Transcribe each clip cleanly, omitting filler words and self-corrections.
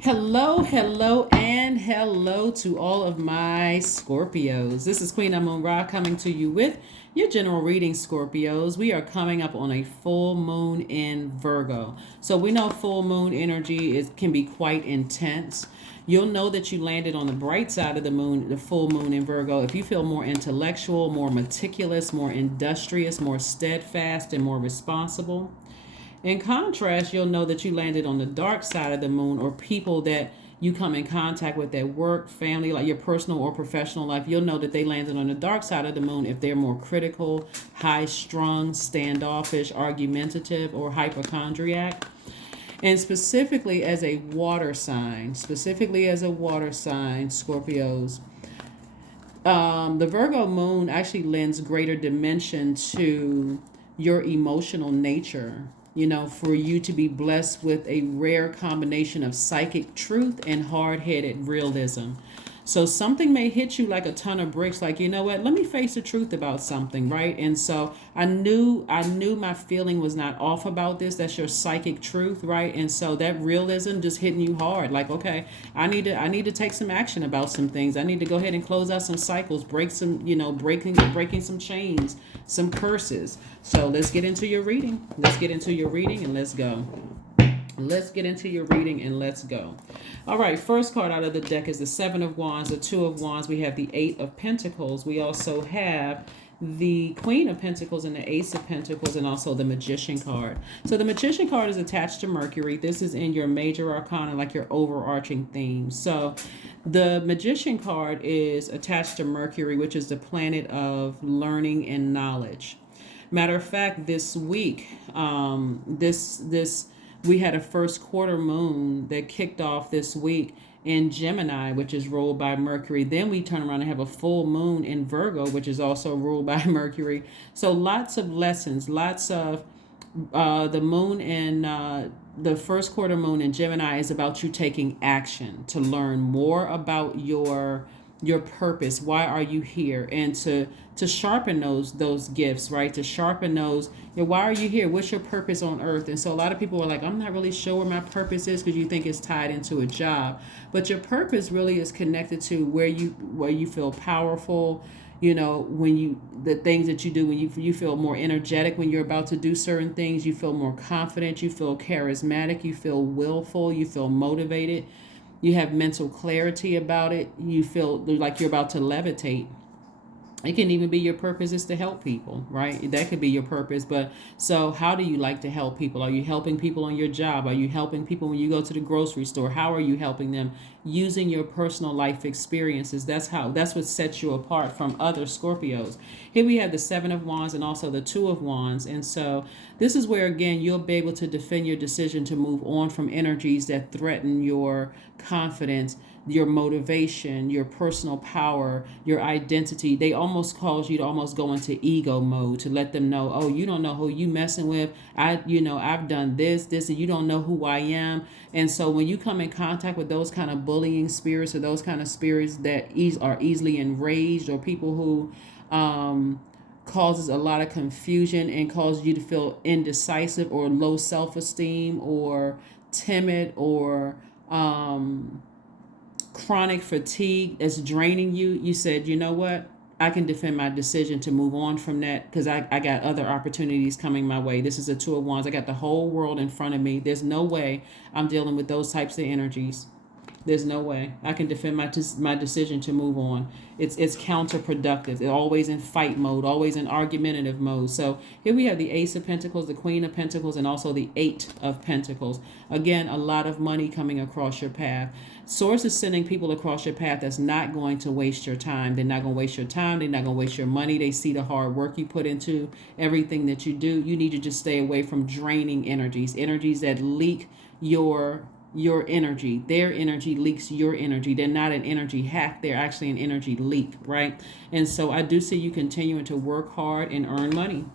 Hello, hello, and hello to all of my Scorpios. This is Queen Amun Ra coming to you with your general reading, Scorpios. We are coming up on a full moon in Virgo. So we know full moon energy can be quite intense. You'll know that you landed on the bright side of the moon, the full moon in Virgo, if you feel more intellectual, more meticulous, more industrious, more steadfast, and more responsible. In contrast, you'll know that you landed on the dark side of the moon, or people that you come in contact with at work, family, like your personal or professional life. You'll know that they landed on the dark side of the moon if they're more critical, high strung, standoffish, argumentative, or hypochondriac. And specifically as a water sign, Scorpios, the Virgo moon actually lends greater dimension to your emotional nature. For you to be blessed with a rare combination of psychic truth and hard headed realism. So something may hit you like a ton of bricks, like, you know what, let me face the truth about something, right? And so I knew my feeling was not off about this. That's your psychic truth, right? And so that realism just hitting you hard, like, okay, I need to take some action about some things. I need to go ahead and close out some cycles, break some, breaking some chains, some curses. So let's get into your reading. Let's get into your reading and let's go. Let's get into your reading and let's go. All right, first card out of the deck is the Seven of Wands, the Two of Wands. We have the Eight of Pentacles. We also have the Queen of Pentacles and the Ace of Pentacles, and also the Magician card. So the Magician card is attached to Mercury. This is in your major arcana, like your overarching theme. So the Magician card is attached to Mercury, which is the planet of learning and knowledge. Matter of fact, this week, this we had a first quarter moon that kicked off this week in Gemini, which is ruled by Mercury. Then we turn around and have a full moon in Virgo, which is also ruled by Mercury. So lots of lessons, lots of the moon in the first quarter moon in Gemini is about you taking action to learn more about your purpose. Why are you here? And to sharpen those gifts, right? To sharpen those, why are you here? What's your purpose on earth? And so a lot of people are like, I'm not really sure where my purpose is, because you think it's tied into a job. But your purpose really is connected to where you feel powerful. When the things that you do, when you feel more energetic when you're about to do certain things, you feel more confident, you feel charismatic, you feel willful, you feel motivated, you have mental clarity about it, you feel like you're about to levitate. It can even be your purpose is to help people, right? That could be your purpose. But so how do you like to help people? Are you helping people on your job? Are you helping people when you go to the grocery store? How are you helping them? Using your personal life experiences. That's what sets you apart from other Scorpios. Here we have the Seven of Wands and also the Two of Wands. And so this is where, again, you'll be able to defend your decision to move on from energies that threaten your confidence, your motivation, your personal power, your identity. They almost cause you to almost go into ego mode, to let them know, oh, you don't know who you messing with. I've done this, and you don't know who I am. And so when you come in contact with those kind of bullying spirits, or those kind of spirits that are easily enraged, or people who causes a lot of confusion and causes you to feel indecisive or low self-esteem or timid, or chronic fatigue that's draining you, you said, you know what? I can defend my decision to move on from that, because I got other opportunities coming my way. This is a Two of Wands. I got the whole world in front of me. There's no way I'm dealing with those types of energies. There's no way I can defend my decision to move on. It's counterproductive. It's always in fight mode, always in argumentative mode. So here we have the Ace of Pentacles, the Queen of Pentacles, and also the Eight of Pentacles. Again, a lot of money coming across your path. Source is sending people across your path that's not going to waste your time. They're not going to waste your time. They're not going to waste your money. They see the hard work you put into everything that you do. You need to just stay away from draining energies that leak your energy. Their energy leaks your energy. They're not an energy hack. They're actually an energy leak, right? And so I do see you continuing to work hard and earn money.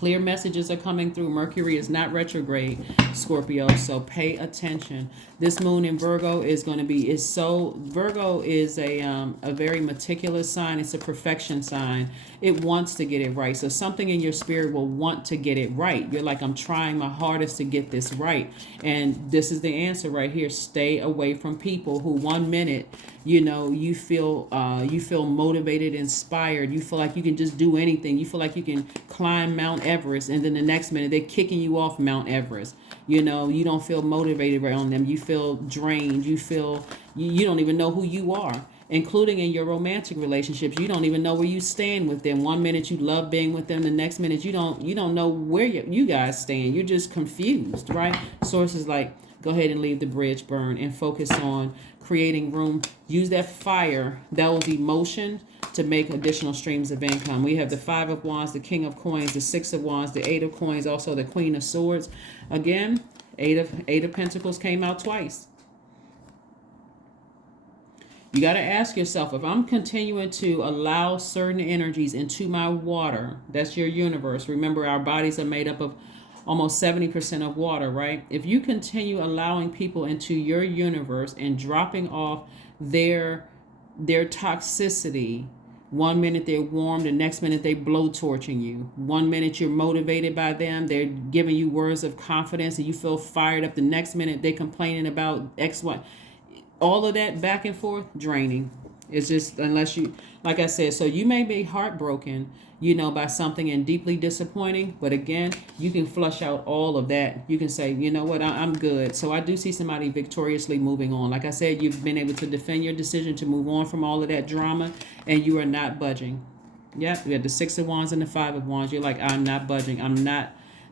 Clear messages are coming through. Mercury is not retrograde, Scorpio, so pay attention. This moon in Virgo is going to be Virgo is a very meticulous sign. It's a perfection sign. It wants to get it right. So something in your spirit will want to get it right. You're like, I'm trying my hardest to get this right. And this is the answer right here. Stay away from people who 1 minute, you feel motivated, inspired. You feel like you can just do anything. You feel like you can climb Mount Everest, and then the next minute they're kicking you off Mount Everest. You don't feel motivated around them. You feel drained. You feel you don't even know who you are, including in your romantic relationships. You don't even know where you stand with them. 1 minute you love being with them, the next minute you don't know where you guys stand. You're just confused, right? Sources like, go ahead and leave the bridge burn and focus on creating room. Use that fire, those emotions, to make additional streams of income. We have the 5 of Wands, the King of Coins, the 6 of Wands, the 8 of Coins, also the Queen of Swords. Again, Eight of Pentacles came out twice. You got to ask yourself, if I'm continuing to allow certain energies into my water, that's your universe. Remember, our bodies are made up of almost 70% of water, right? If you continue allowing people into your universe and dropping off their toxicity, 1 minute they're warm, the next minute they blowtorching you. 1 minute you're motivated by them, they're giving you words of confidence and you feel fired up. The next minute they're complaining about X, Y. All of that back and forth, draining. It's just, unless you, like I said, so you may be heartbroken, by something and deeply disappointing. But again, you can flush out all of that. You can say, you know what, I'm good. So I do see somebody victoriously moving on. Like I said, you've been able to defend your decision to move on from all of that drama, and you are not budging. Yep, we had the 6 of Wands and the 5 of Wands. You're like, I'm not budging.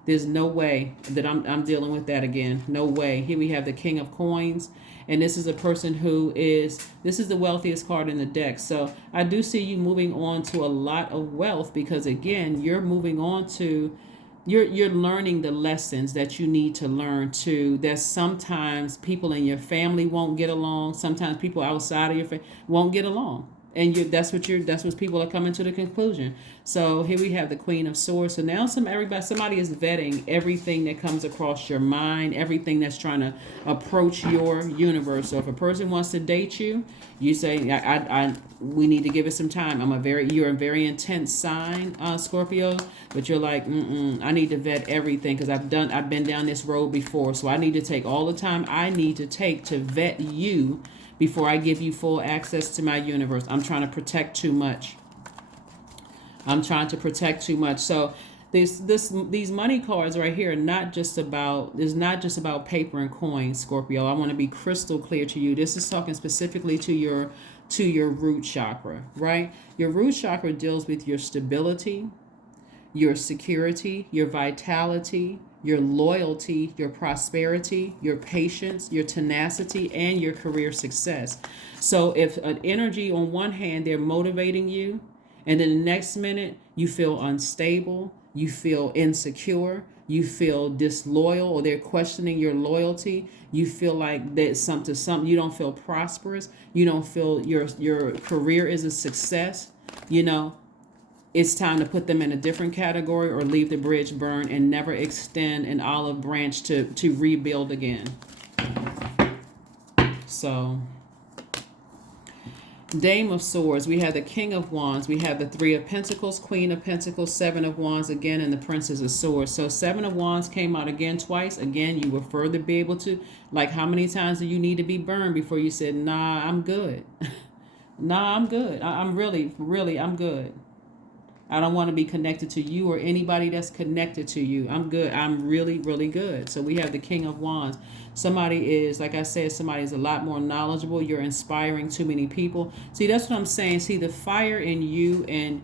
There's no way that I'm dealing with that again. No way. Here we have the King of Coins. And this is a person this is the wealthiest card in the deck. So I do see you moving on to a lot of wealth, because again, you're moving on to, you're learning the lessons that you need to learn too. That sometimes people in your family won't get along. Sometimes people outside of your family won't get along. And that's what people are coming to the conclusion. So here we have the Queen of Swords. So now somebody is vetting everything that comes across your mind, everything that's trying to approach your universe. So if a person wants to date you, you say, we need to give it some time. You're a very intense sign, Scorpio, but you're like, I need to vet everything, because I've been down this road before. So I need to take all the time I need to take to vet you before I give you full access to my universe. I'm trying to protect too much. So these money cards right here are not just about paper and coins, Scorpio. I want to be crystal clear to you. This is talking specifically to your root chakra, right? Your root chakra deals with your stability, your security, your vitality, your loyalty, your prosperity, your patience, your tenacity, and your career success. So if an energy on one hand, they're motivating you, and then the next minute you feel unstable, you feel insecure, you feel disloyal, or they're questioning your loyalty, you feel like that's something, you don't feel prosperous, you don't feel your career is a success, it's time to put them in a different category, or leave the bridge burn and never extend an olive branch to rebuild again. So, Dame of Swords, we have the King of Wands, we have the 3 of Pentacles, Queen of Pentacles, 7 of Wands again, and the Princess of Swords. So 7 of Wands came out again twice. Again, you will further be able to, like, how many times do you need to be burned before you said, nah, I'm good? Nah, I'm good. I'm really, I'm good. I don't want to be connected to you or anybody that's connected to you. I'm good. I'm really, really good. So we have the King of Wands. Somebody is, like I said, somebody is a lot more knowledgeable. You're inspiring too many people. See, that's what I'm saying. See, the fire in you, and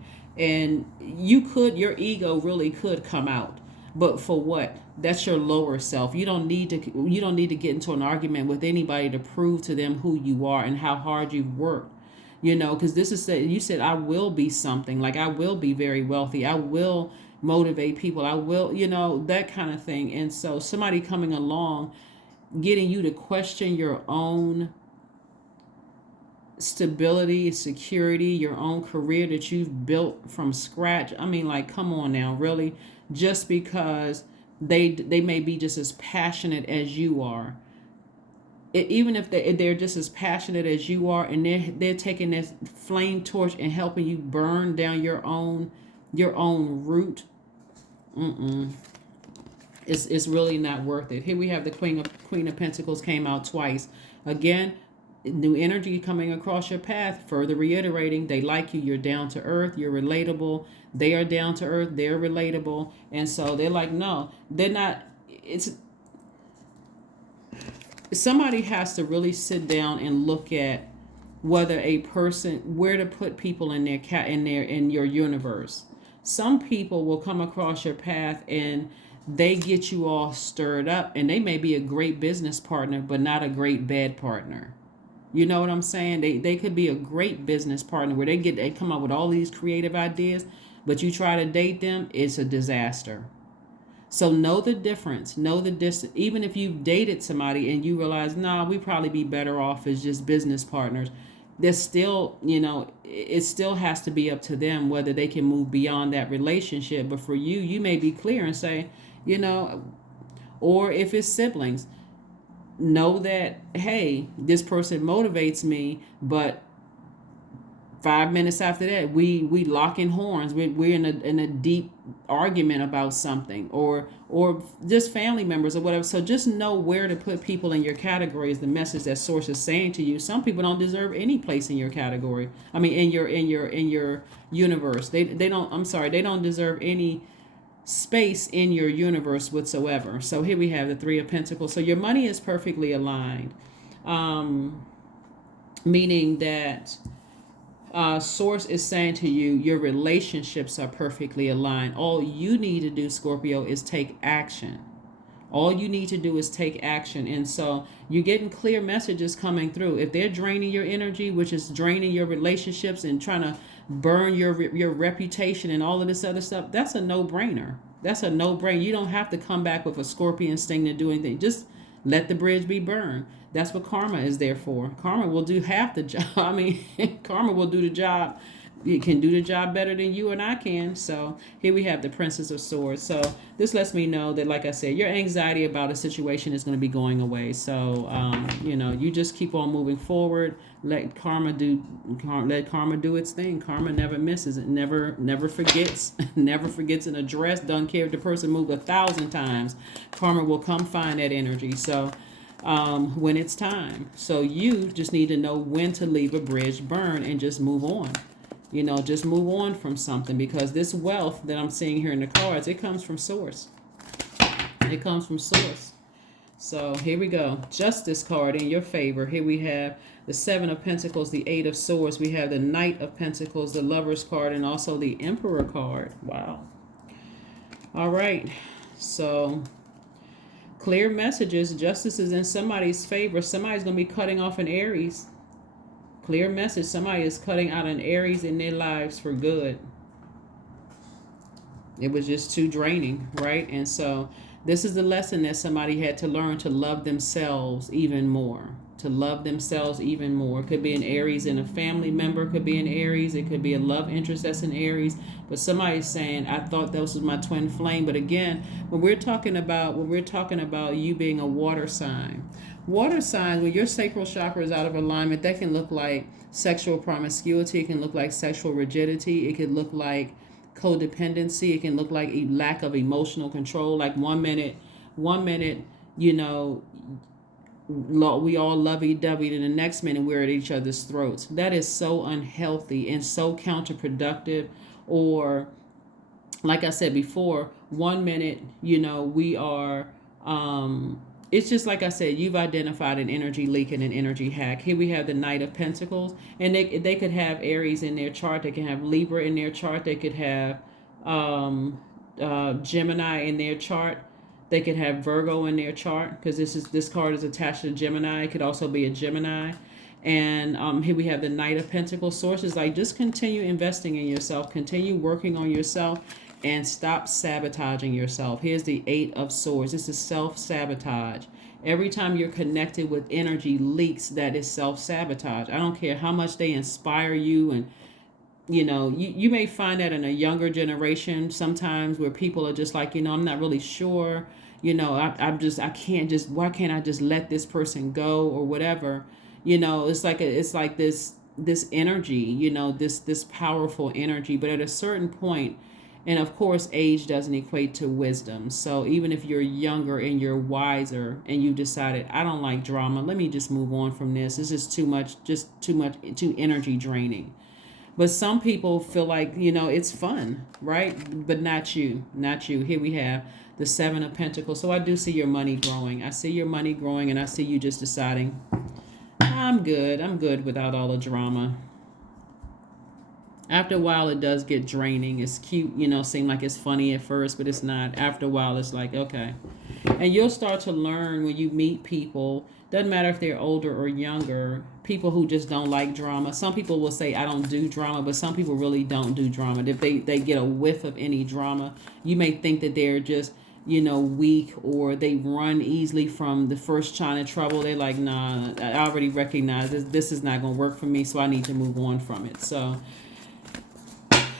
your ego really could come out. But for what? That's your lower self. You don't need to get into an argument with anybody to prove to them who you are and how hard you've worked. Because you said, I will be something, like I will be very wealthy. I will motivate people. I will, that kind of thing. And so somebody coming along, getting you to question your own stability, security, your own career that you've built from scratch. I mean, like, come on now, really? just because they may be just as passionate as you are. Even if they're just as passionate as you are, and they're taking this flame torch and helping you burn down your own root. Mm-mm. It's really not worth it. Here we have the Queen of Pentacles came out twice. Again, new energy coming across your path, further reiterating they like you, you're down to earth, you're relatable. They are down to earth, they're relatable. And so they're like, no, they're not. It's Somebody has to really sit down and look at whether a person, where to put people in in your universe. Some people will come across your path and they get you all stirred up, and they may be a great business partner but not a great bed partner. You know what I'm saying? They could be a great business partner where they come up with all these creative ideas, but you try to date them, it's a disaster. So know the difference, know the distance. Even if you've dated somebody and you realize, nah, we probably be better off as just business partners, there's still, it still has to be up to them whether they can move beyond that relationship. But for you, you may be clear and say, you know, or if it's siblings, know that, hey, this person motivates me, but 5 minutes after that, we locking horns. We're in a deep argument about something, or just family members or whatever. So just know where to put people in your category is the message that source is saying to you. Some people don't deserve any place in your category. I mean, in your universe. They don't. I'm sorry. They don't deserve any space in your universe whatsoever. So here we have the Three of Pentacles. So your money is perfectly aligned, meaning that source is saying to you, your relationships are perfectly aligned. All you need to do, Scorpio, is take action. All you need to do is take action. And so you're getting clear messages coming through. If they're draining your energy, which is draining your relationships and trying to burn your reputation and all of this other stuff, that's a no-brainer. That's a no-brainer. You don't have to come back with a scorpion sting to do anything. Just let the bridge be burned. That's what karma is there for. Karma will do half the job. I mean, karma will do the job. It can do the job better than you and I can. So here we have the Princess of Swords. So this lets me know that, like I said, your anxiety about a situation is going to be going away. So, you just keep on moving forward. Let karma do its thing. Karma never misses. It never forgets. Never forgets an address. Doesn't care if the person moved 1,000 times. Karma will come find that energy. So when it's time. So you just need to know when to leave a bridge burn and just move on. Just move on from something, because this wealth that I'm seeing here in the cards, it comes from source. It comes from source. So here we go. Justice card in your favor. Here we have the Seven of Pentacles, the Eight of Swords. We have the Knight of Pentacles, the Lover's card, and also the Emperor card. Wow. All right. So clear messages. Justice is in somebody's favor. Somebody's going to be cutting off an Aries. Clear message. Somebody is cutting out an Aries in their lives for good. It was just too draining, right? And so this is the lesson that somebody had to learn, to love themselves even more. To love themselves even more. It could be an Aries in a family member. Could be an Aries. It could be a love interest that's an Aries. But somebody's saying, I thought this was my twin flame. But again, when we're talking about you being a water sign, when your sacral chakra is out of alignment, that can look like sexual promiscuity. It can look like sexual rigidity. It could look like codependency. It can look like a lack of emotional control. Like one minute, we all lovey-dovey, and the next minute we're at each other's throats. That is so unhealthy and so counterproductive. Or, like I said before, one minute, we are... it's just like I said, you've identified an energy leak and an energy hack. Here we have the Knight of Pentacles, and they could have Aries in their chart. They can have Libra in their chart. They could have Gemini in their chart. They could have Virgo in their chart, because this card is attached to Gemini. It could also be a Gemini. And here we have the Knight of Pentacles. Sources like, just continue investing in yourself. Continue working on yourself. And stop sabotaging yourself. Here's the Eight of Swords. This is self-sabotage. Every time you're connected with energy leaks, that is self-sabotage. I don't care how much they inspire you and you may find that in a younger generation sometimes, where people are just like, I'm not really sure, I can't just, why can't I just let this person go or whatever. It's like this energy, this powerful energy. But at a certain point, and of course age doesn't equate to wisdom, so even if you're younger and you're wiser and you decided, I don't like drama, let me just move on from this is too much, too energy draining. But some people feel like, it's fun, right? But not you, not you. Here we have the Seven of Pentacles. So I do see your money growing. I see your money growing, and I see you just deciding, I'm good. I'm good without all the drama. After a while, it does get draining. It's cute, seem like it's funny at first, but it's not. After a while, it's like, okay. And you'll start to learn when you meet people, doesn't matter if they're older or younger, people who just don't like drama. Some people will say, I don't do drama, but some people really don't do drama. If they get a whiff of any drama, you may think that they're just, weak, or they run easily from the first sign of trouble. They're like, nah, I already recognize this is not going to work for me, so I need to move on from it. So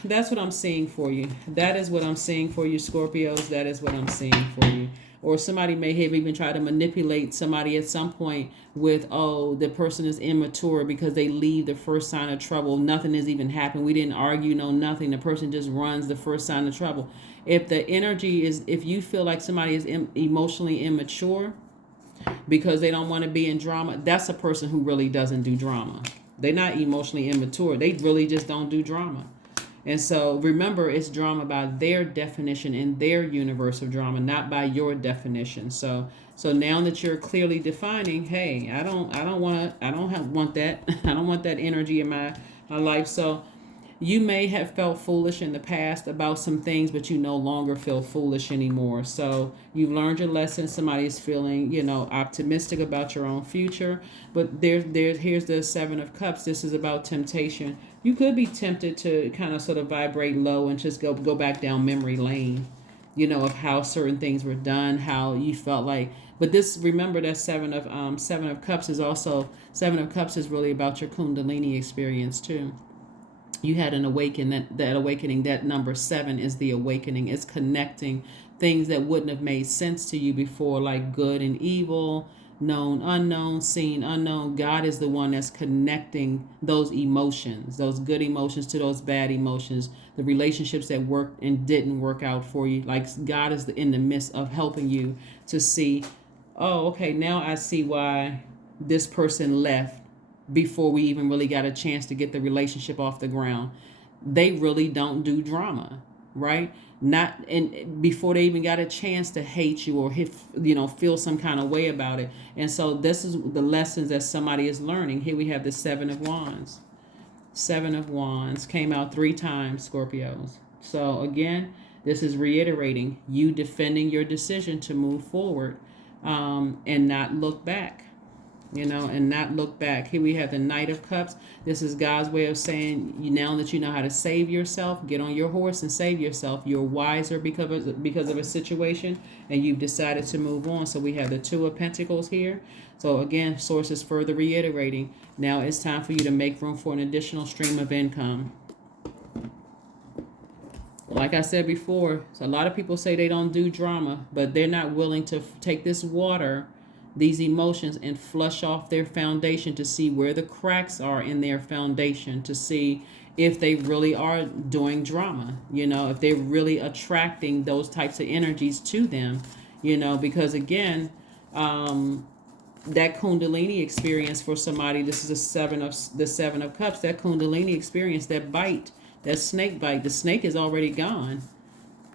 that's what I'm seeing for you. That is what I'm seeing for you, Scorpios. That is what I'm seeing for you. Or somebody may have even tried to manipulate somebody at some point with, oh, the person is immature because they leave the first sign of trouble. Nothing has even happened. We didn't argue, no nothing. The person just runs the first sign of trouble. If the energy is, if you feel like somebody is emotionally immature because they don't want to be in drama, that's a person who really doesn't do drama. They're not emotionally immature. They really just don't do drama. And so remember, it's drama by their definition in their universe of drama, not by your definition. So now that you're clearly defining, hey, I don't want that. I don't want that energy in my life. So you may have felt foolish in the past about some things, but you no longer feel foolish anymore. So you've learned your lesson. Somebody is feeling, optimistic about your own future. But here's the Seven of Cups. This is about temptation. You could be tempted to kind of sort of vibrate low and just go back down memory lane, of how certain things were done, how you felt like. But remember that Seven of Cups is also, Seven of Cups is really about your Kundalini experience too. You had an awakening. That awakening, that number 7 is the awakening. It's connecting things that wouldn't have made sense to you before, like good and evil, known, unknown, seen, unknown. God is the one that's connecting those emotions, those good emotions to those bad emotions, the relationships that worked and didn't work out for you. Like God is in the midst of helping you to see, oh, okay, now I see why this person left before we even really got a chance to get the relationship off the ground. They really don't do drama, right? Not and before they even got a chance to hate you or feel some kind of way about it. And so this is the lessons that somebody is learning. Here we have the Seven of Wands. Seven of Wands came out 3 times, Scorpios. So again, this is reiterating you defending your decision to move forward, and not look back. And not look back. Here we have the Knight of Cups. This is God's way of saying, now that you know how to save yourself, get on your horse and save yourself. You're wiser because of a situation, and you've decided to move on. So we have the Two of Pentacles here. So again, source is further reiterating, now it's time for you to make room for an additional stream of income. Like I said before, so a lot of people say they don't do drama, but they're not willing to take this water, these emotions, and flush off their foundation to see where the cracks are in their foundation, to see if they really are doing drama, if they're really attracting those types of energies to them, because again, that Kundalini experience for somebody, this is the Seven of Cups, that Kundalini experience, that bite, that snake bite, the snake is already gone.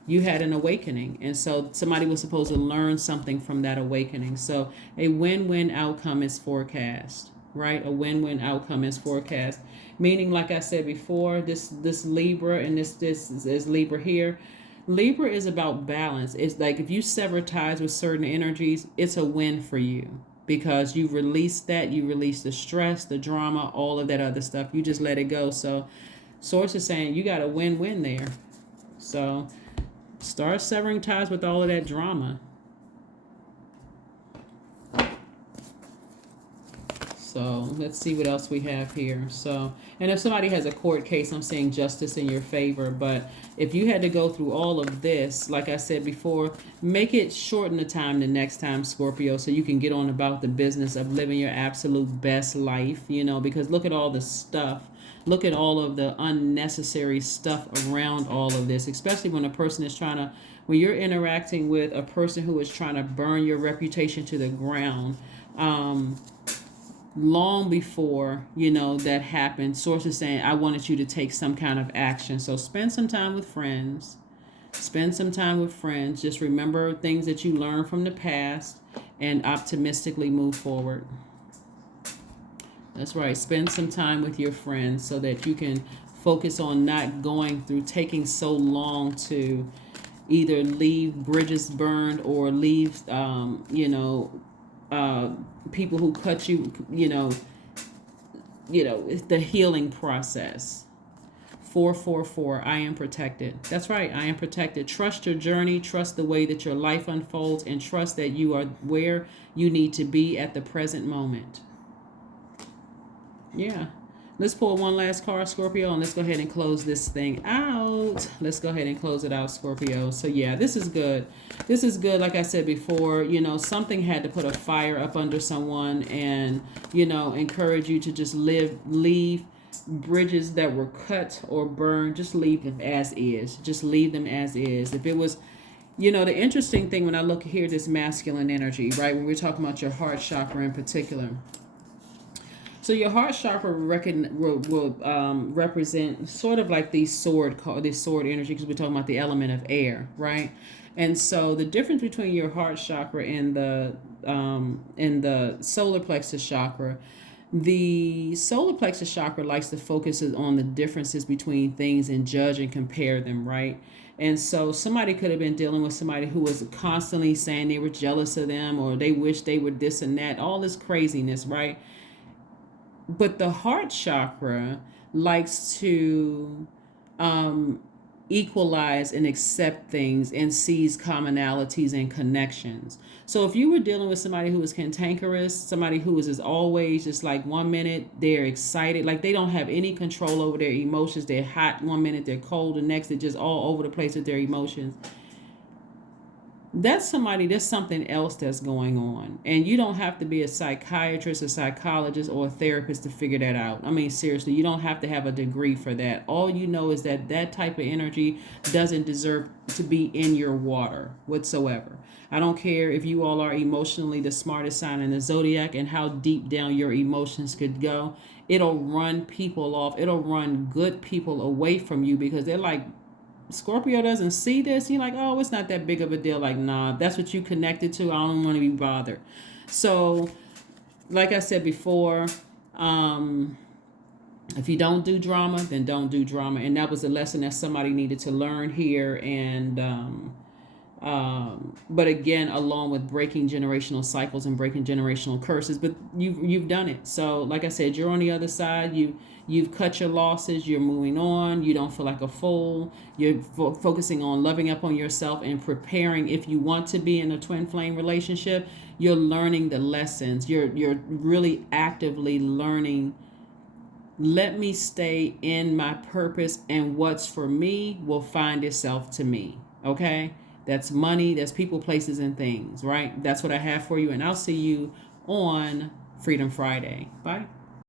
You had an awakening, and so somebody was supposed to learn something from that awakening. So a win-win outcome is forecast, right? A win-win outcome is forecast, meaning, like I said before, this Libra and this is Libra here. Libra is about balance. It's like if you sever ties with certain energies, it's a win for you because you release that, you release the stress, the drama, all of that other stuff. You just let it go. So source is saying you got a win-win there. So start severing ties with all of that drama. So let's see what else we have here. So, and if somebody has a court case, I'm saying justice in your favor. But if you had to go through all of this, like I said before, make it shorten the time the next time, Scorpio, so you can get on about the business of living your absolute best life, you know, because look at all the stuff. Look at all of the unnecessary stuff around all of this, especially when a person is trying to, when you're interacting with a person who is trying to burn your reputation to the ground. Long before, you know, that happened, sources saying, I wanted you to take some kind of action. So spend some time with friends. Spend some time with friends. Just remember things that you learned from the past and optimistically move forward. That's right. Spend some time with your friends so that you can focus on not going through, taking so long to either leave bridges burned or leave, people who cut you, the healing process. 444, I am protected. That's right, I am protected. Trust your journey, trust the way that your life unfolds, and trust that you are where you need to be at the present moment. Yeah. Let's pull one last card, Scorpio, and let's go ahead and close this thing out. Let's go ahead and close it out, Scorpio. So yeah, this is good. This is good. Like I said before, something had to put a fire up under someone and, encourage you to just leave bridges that were cut or burned. Just leave them as is. Just leave them as is. If it was, the interesting thing when I look here, this masculine energy, right? When we're talking about your heart chakra in particular. So your heart chakra will represent sort of like this sword energy, because we're talking about the element of air, right? And so the difference between your heart chakra and the solar plexus chakra, the solar plexus chakra likes to focus on the differences between things and judge and compare them, right? And so somebody could have been dealing with somebody who was constantly saying they were jealous of them or they wish they were this and that, all this craziness, right? But the heart chakra likes to equalize and accept things and sees commonalities and connections. So if you were dealing with somebody who is cantankerous, somebody who is always just like 1 minute they're excited, like they don't have any control over their emotions. They're hot 1 minute, they're cold the next, they're just all over the place with their emotions. That's there's something else that's going on. And you don't have to be a psychiatrist, a psychologist, or a therapist to figure that out. I mean, seriously, you don't have to have a degree for that. All you know is that type of energy doesn't deserve to be in your water whatsoever. I don't care if you all are emotionally the smartest sign in the Zodiac and how deep down your emotions could go. It'll run people off. It'll run good people away from you because they're like, Scorpio doesn't see this. You're like, oh, it's not that big of a deal. Like, nah, that's what you connected to. I don't want to be bothered. So, like I said before, if you don't do drama, then don't do drama. And that was a lesson that somebody needed to learn here. And, but again, along with breaking generational cycles and breaking generational curses, but you've done it. So, like I said, you're on the other side. You've cut your losses. You're moving on. You don't feel like a fool. You're focusing on loving up on yourself and preparing. If you want to be in a twin flame relationship, you're learning the lessons. You're really actively learning. Let me stay in my purpose, and what's for me will find itself to me. Okay? That's money. That's people, places, and things, right? That's what I have for you, and I'll see you on Freedom Friday. Bye.